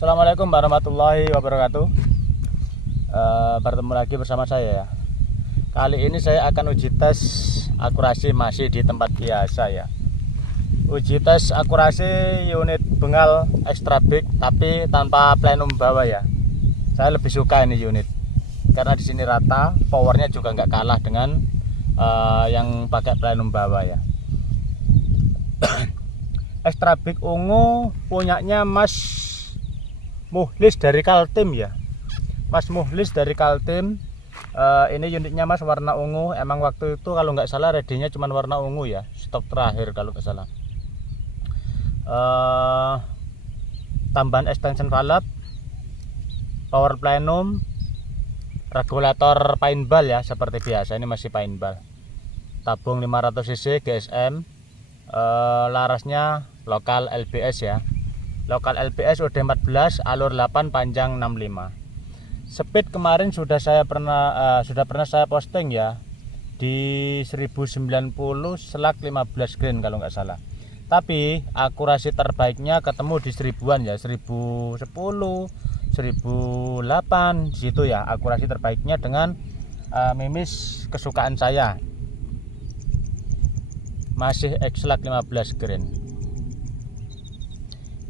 Assalamualaikum warahmatullahi wabarakatuh. Bertemu lagi bersama saya ya. Kali ini saya akan uji tes akurasi masih di tempat biasa ya. Uji tes akurasi unit bengal extra big tapi tanpa plenum bawah ya. Saya lebih suka ini unit karena di sini rata, powernya juga nggak kalah dengan yang pakai plenum bawah ya. Extra big ungu punyanya Mas Muhlis dari Kaltim ya, Mas Muhlis dari Kaltim. Ini unitnya Mas warna ungu. Emang waktu itu kalau nggak salah ready-nya cuma warna ungu ya, stok terakhir kalau nggak salah. Tambahan extension valve, power plenum, regulator paintball ya seperti biasa. Ini masih paintball. Tabung 500 cc GSM. Larasnya lokal LBS ya. Lokal LBS UD14 alur 8 panjang 65. Speed kemarin sudah pernah saya posting ya di 1090/15 grain kalau nggak salah. Tapi akurasi terbaiknya ketemu di 1000-an ya, 1010, 1008 situ ya akurasi terbaiknya dengan mimis kesukaan saya. Masih Exlac 15 grain.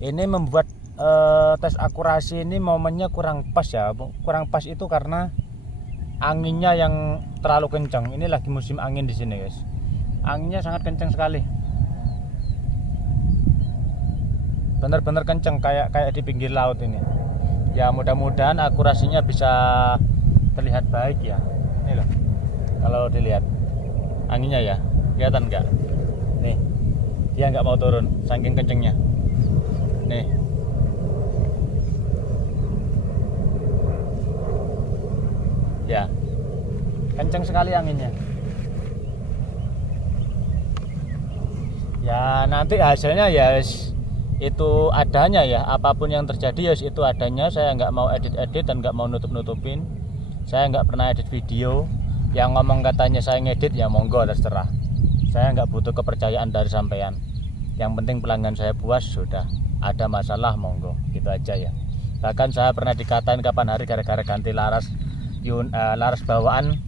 Ini membuat tes akurasi ini momennya kurang pas ya. Kurang pas itu karena anginnya yang terlalu kencang. Ini lagi musim angin di sini guys. Anginnya sangat kencang sekali. Benar-benar kencang kayak di pinggir laut ini. Ya mudah-mudahan akurasinya bisa terlihat baik ya. Ini loh. Kalau dilihat anginnya ya, kelihatan nggak? Nih, dia nggak mau turun saking kencengnya. Nih, ya, kenceng sekali anginnya. Ya nanti hasilnya ya itu adanya ya, apapun yang terjadi ya itu adanya. Saya nggak mau edit dan nggak mau nutup-nutupin. Saya nggak pernah edit video. Yang ngomong katanya saya ngedit ya monggo terserah. Saya nggak butuh kepercayaan dari sampean. Yang penting pelanggan saya puas sudah. Ada masalah monggo, gitu aja ya. Bahkan saya pernah dikatain kapan hari gara-gara ganti laras bawaan,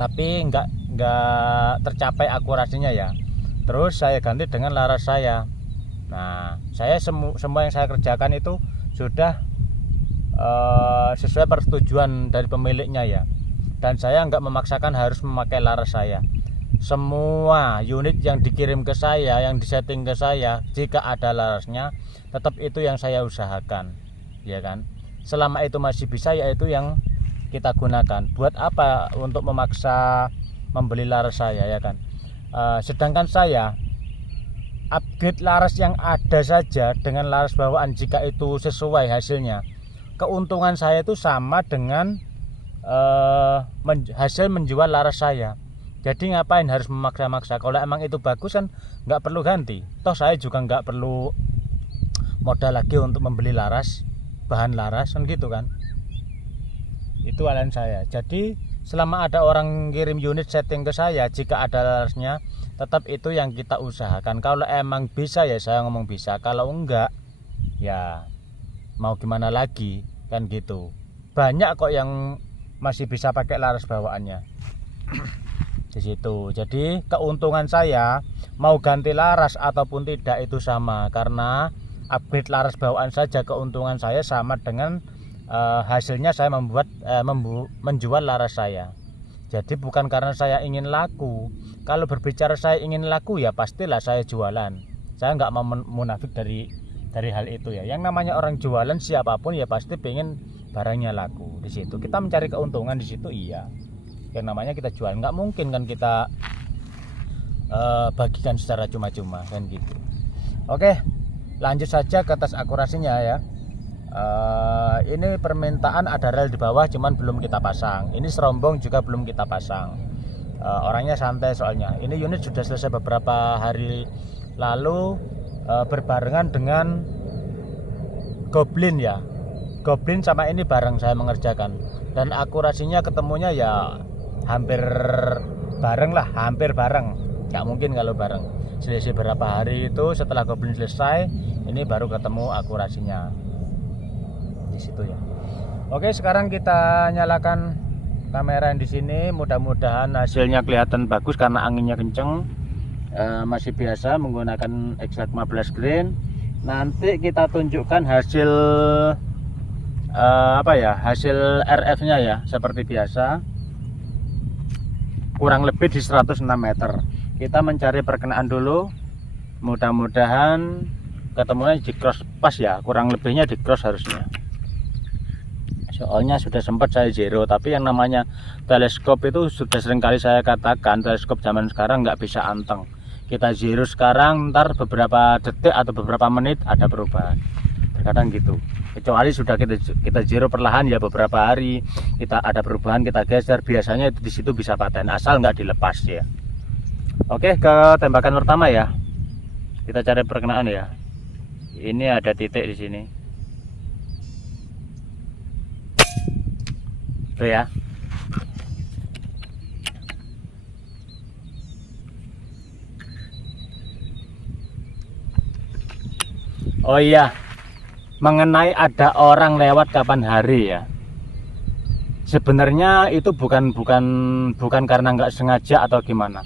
tapi nggak tercapai akurasinya ya. Terus saya ganti dengan laras saya. Nah, saya semua yang saya kerjakan itu sudah sesuai persetujuan dari pemiliknya ya. Dan saya nggak memaksakan harus memakai laras saya. Semua unit yang dikirim ke saya, yang disetting ke saya, jika ada larasnya, tetap itu yang saya usahakan, ya kan? Selama itu masih bisa, yaitu yang kita gunakan. Buat apa untuk memaksa membeli laras saya, ya kan? Sedangkan saya upgrade laras yang ada saja dengan laras bawaan, jika itu sesuai hasilnya, keuntungan saya itu sama dengan hasil menjual laras saya. Jadi ngapain harus memaksa-maksa? Kalau emang itu bagus kan nggak perlu ganti. Toh saya juga nggak perlu modal lagi untuk membeli laras, bahan laras kan gitu kan. Itu alasan saya. Jadi selama ada orang kirim unit setting ke saya, jika ada larasnya, tetap itu yang kita usahakan. Kalau emang bisa ya saya ngomong bisa. Kalau enggak ya mau gimana lagi kan gitu. Banyak kok yang masih bisa pakai laras bawaannya. Di situ. Jadi keuntungan saya mau ganti laras ataupun tidak itu sama, karena upgrade laras bawaan saja keuntungan saya sama dengan hasilnya saya menjual laras saya. Jadi bukan karena saya ingin laku. Kalau berbicara saya ingin laku ya pastilah saya jualan. Saya nggak mau munafik dari hal itu ya. Yang namanya orang jualan siapapun ya pasti pengen barangnya laku. Di situ kita mencari keuntungan di situ iya. Yang namanya kita jual, nggak mungkin kan kita bagikan secara cuma-cuma kan gitu. Oke, lanjut saja ke tes akurasinya ya. Ini permintaan ada rel di bawah cuman belum kita pasang. Ini serombong juga belum kita pasang. Orangnya santai soalnya. Ini unit sudah selesai beberapa hari lalu berbarengan dengan Goblin ya. Goblin sama ini bareng saya mengerjakan. Dan akurasinya ketemunya ya hampir bareng lah, hampir bareng. Nggak mungkin kalau bareng. Selisih berapa hari itu setelah Goblin selesai, Ini baru ketemu akurasinya di situ ya. Oke, sekarang kita nyalakan kamera yang di sini. Mudah-mudahan hasilnya kelihatan bagus karena anginnya kenceng. Masih biasa menggunakan X15 Green. Nanti kita tunjukkan hasil hasil RF-nya ya, seperti biasa. Kurang lebih di 106 meter. Kita mencari perkenaan dulu. Mudah-mudahan ketemunya di cross pas ya, kurang lebihnya di cross harusnya. Soalnya sudah sempat saya zero, tapi yang namanya teleskop itu sudah sering kali saya katakan, teleskop zaman sekarang nggak bisa anteng. Kita zero sekarang, ntar beberapa detik atau beberapa menit ada perubahan. Terkadang gitu. Kecuali sudah kita zero perlahan ya, beberapa hari kita ada perubahan, kita geser, biasanya itu di situ bisa paten asal nggak dilepas ya. Oke, ke tembakan pertama ya. Kita cari perkenaan ya. Ini ada titik di sini. Tuh ya. Oh iya, mengenai ada orang lewat kapan hari ya. Sebenarnya itu bukan karena nggak sengaja atau gimana.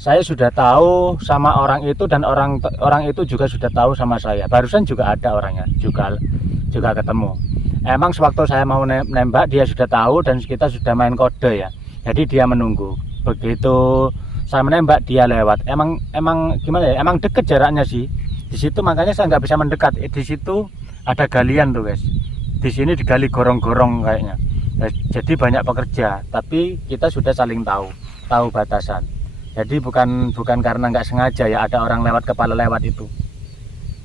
Saya sudah tahu sama orang itu dan orang itu juga sudah tahu sama saya. Barusan juga ada orangnya, juga ketemu. Emang sewaktu saya mau nembak dia sudah tahu dan kita sudah main kode ya. Jadi dia menunggu. Begitu saya menembak dia lewat. Emang gimana ya? Emang deket jaraknya sih. Di situ makanya saya nggak bisa mendekat. Di situ ada galian tuh guys. Di sini digali gorong-gorong kayaknya. Jadi banyak pekerja. Tapi kita sudah saling tahu batasan. Jadi bukan karena nggak sengaja ya ada orang lewat kepala lewat itu.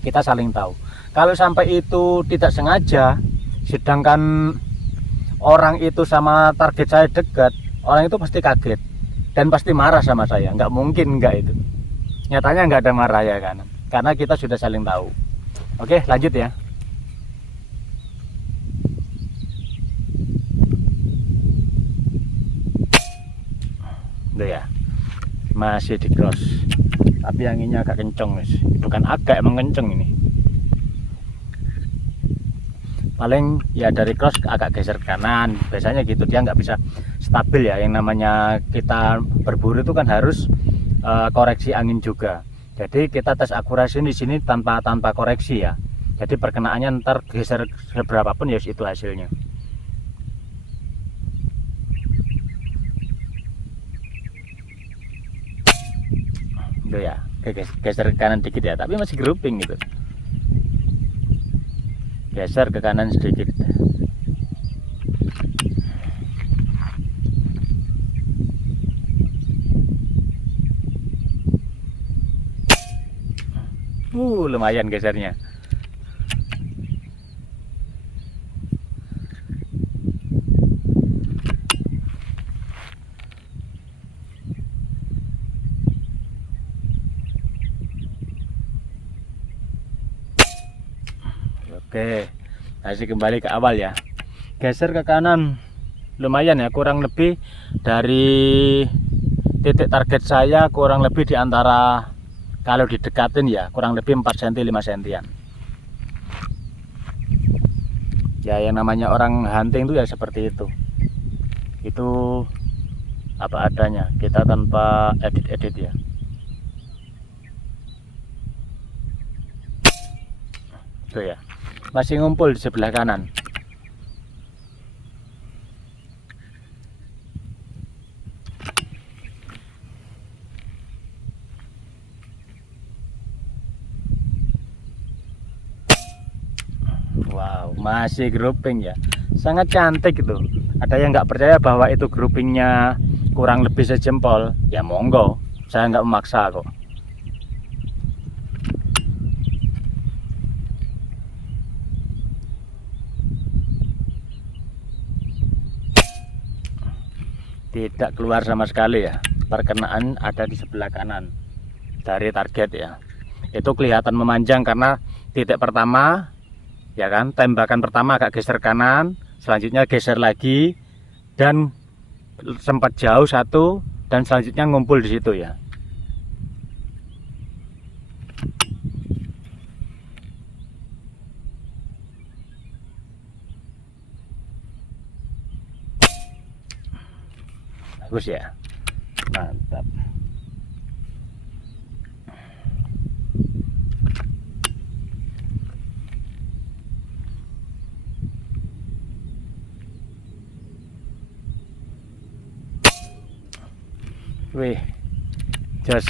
Kita saling tahu. Kalau sampai itu tidak sengaja, sedangkan orang itu sama target saya dekat, orang itu pasti kaget dan pasti marah sama saya. Nggak mungkin nggak itu. Nyatanya nggak ada marah ya kan? Karena kita sudah saling tahu. Oke, lanjut ya. Tuh ya. Masih di cross, tapi anginnya agak kenceng guys. Bukan agak, emang kenceng ini. Paling ya dari cross agak geser ke kanan, biasanya gitu. Dia nggak bisa stabil ya. Yang namanya kita berburu itu kan harus koreksi angin juga. Jadi kita tes akurasi di sini tanpa koreksi ya. Jadi perkenaannya ntar geser seberapapun ya itu hasilnya. Itu ya, geser ke kanan dikit ya, tapi masih grouping gitu. Geser ke kanan sedikit. Lumayan gesernya. Oke, masih kembali ke awal ya. Geser ke kanan lumayan ya, kurang lebih dari titik target saya kurang lebih di antara, kalau didekatin ya kurang lebih 4 cm 5 cm ya. Yang namanya orang hunting itu ya seperti itu apa adanya, kita tanpa edit ya. Itu ya, masih ngumpul di sebelah kanan. Wow, masih grouping ya, sangat cantik itu. Ada yang nggak percaya bahwa itu groupingnya kurang lebih sejempol, ya monggo, saya nggak memaksa kok. Tidak keluar sama sekali ya, perkenaan ada di sebelah kanan dari target ya. Itu kelihatan memanjang karena titik pertama ya kan, tembakan pertama agak geser kanan, selanjutnya geser lagi dan sempat jauh satu, dan selanjutnya ngumpul di situ ya. bagus ya, mantap. Wih, jos,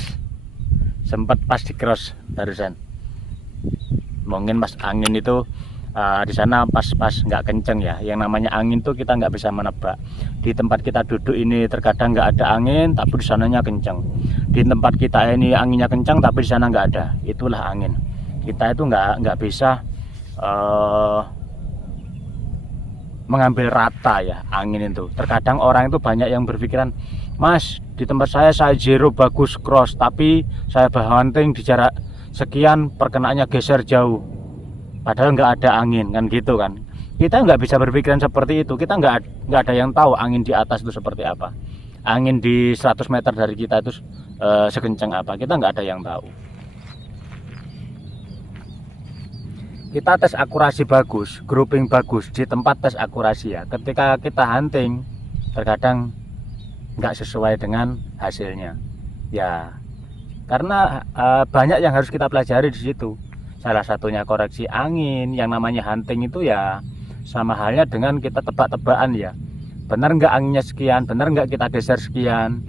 sempat pas di cross barusan. Mungkin pas angin itu di sana pas nggak kenceng ya. Yang namanya angin tuh kita nggak bisa menebak. Di tempat kita duduk ini terkadang nggak ada angin, tapi di sananya kenceng. Di tempat kita ini anginnya kencang, tapi di sana nggak ada. Itulah angin. Kita itu nggak bisa mengambil rata ya angin itu. Terkadang orang itu banyak yang berpikiran, Mas, di tempat saya zero bagus cross, tapi saya banting di jarak sekian perkenaannya geser jauh, padahal nggak ada angin, kan gitu kan. Kita nggak bisa berpikiran seperti itu. Kita nggak ada yang tahu angin di atas itu seperti apa, angin di 100 meter dari kita itu sekencang apa. Kita nggak ada yang tahu. Kita tes akurasi bagus, grouping bagus di tempat tes akurasi ya. Ketika kita hunting, terkadang nggak sesuai dengan hasilnya ya, karena banyak yang harus kita pelajari di situ. Salah satunya koreksi angin. Yang namanya hunting itu ya sama halnya dengan kita tebak-tebakan ya, benar nggak anginnya sekian, benar nggak kita geser sekian,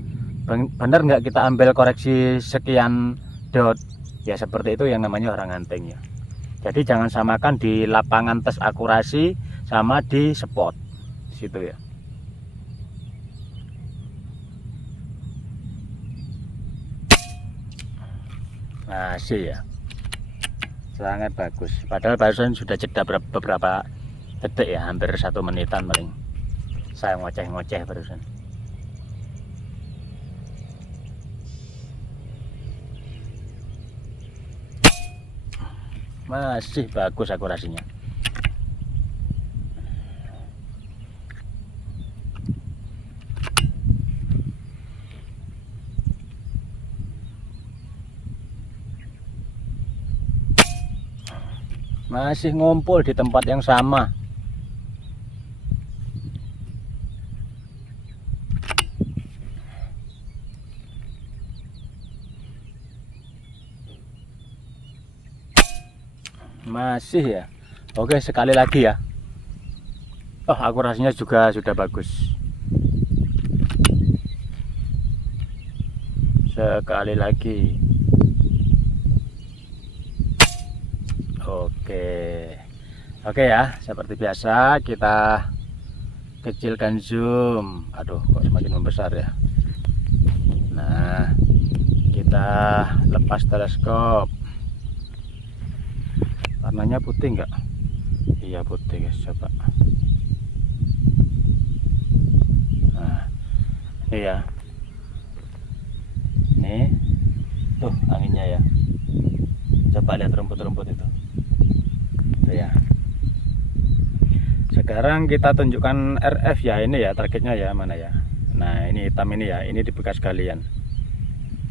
benar nggak kita ambil koreksi sekian dot ya. Seperti itu yang namanya orang hunting ya. Jadi jangan samakan di lapangan tes akurasi sama di spot situ ya. Masih ya, sangat bagus. Padahal barusan sudah jeda beberapa detik ya, hampir 1 menitan paling. Saya ngoceh-ngoceh barusan. Masih bagus akurasinya. Masih ngumpul di tempat yang sama. Masih ya. Oke, sekali lagi ya. Oh, akurasinya juga sudah bagus. Sekali lagi. Oke ya, seperti biasa kita kecilkan zoom. Aduh, kok semakin membesar ya. Nah, kita lepas teleskop. Warnanya putih enggak? Iya putih guys, coba. Nah, iya. Nih, tuh anginnya ya. Coba lihat rumput-rumput itu. Tuh ya. Sekarang kita tunjukkan RF ya, ini ya targetnya ya, mana ya. Nah, ini hitam ini ya, ini di bekas galian.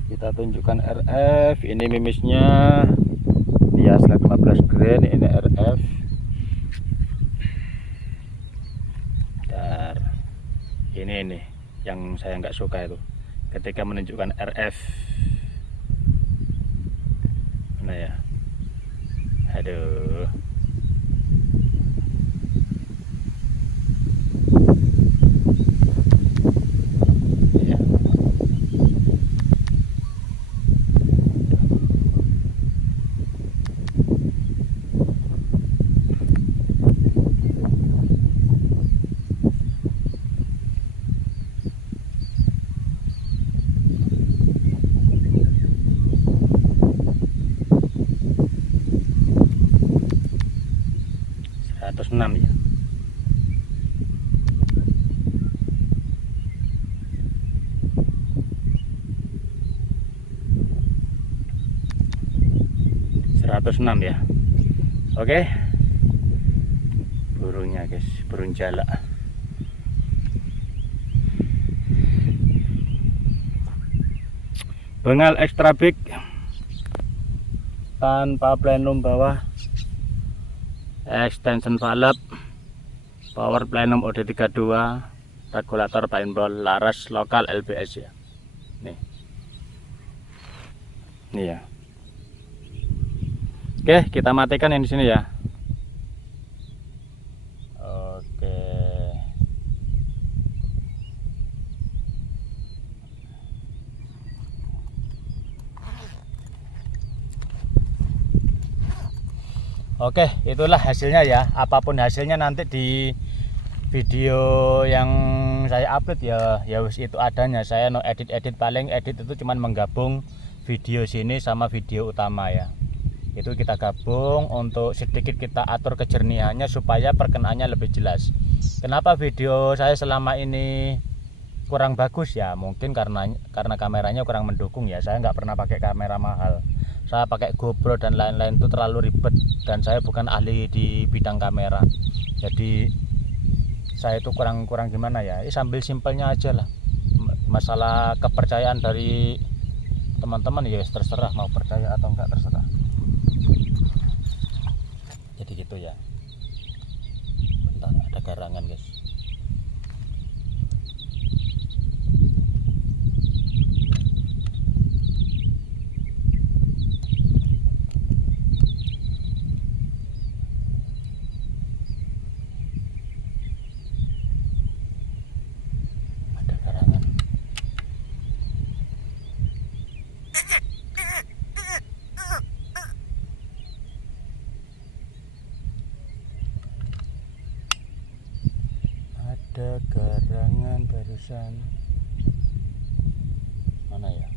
Kita tunjukkan RF, ini mimisnya. Ya, setelah 15 grain ini RF. Dan ini yang saya nggak suka itu ketika menunjukkan RF. Mana ya? Aduh. Ya. 106 ya. Ya. Oke. Burungnya guys, burung jalak. Bengal extra big tanpa plenum bawah, extension valve, power plenum OD32 regulator paintball laras lokal LBS ya. Nih ya. Oke, kita matikan yang di sini ya. Oke. Oke, itulah hasilnya ya. Apapun hasilnya nanti di video yang saya upload ya wis itu adanya. Saya no edit, paling edit itu cuman menggabung video sini sama video utama ya. Itu kita gabung untuk sedikit kita atur kejernihannya supaya perkenaannya lebih jelas. Kenapa video saya selama ini kurang bagus ya? Mungkin karena kameranya kurang mendukung ya. Saya nggak pernah pakai kamera mahal. Saya pakai GoPro dan lain-lain itu terlalu ribet dan saya bukan ahli di bidang kamera. Jadi saya itu kurang gimana ya? Sambil simpelnya aja lah. Masalah kepercayaan dari teman-teman ya terserah mau percaya atau enggak terserah. Jadi gitu ya. Bentar, ada garangan guys. Ada garangan. Ada garangan barusan. Mana ya?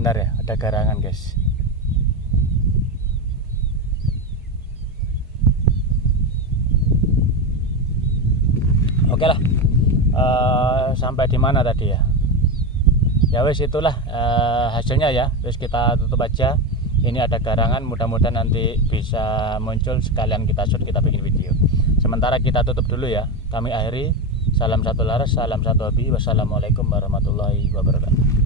Bentar ya, ada garangan guys. Oke lah, sampai di mana tadi ya? Ya wes itulah hasilnya ya. Terus kita tutup aja. Ini ada garangan, mudah-mudahan nanti bisa muncul sekalian kita shoot, kita bikin video. Sementara kita tutup dulu ya. Kami akhiri. Salam satu laras, salam satu hobi. Wassalamualaikum warahmatullahi wabarakatuh.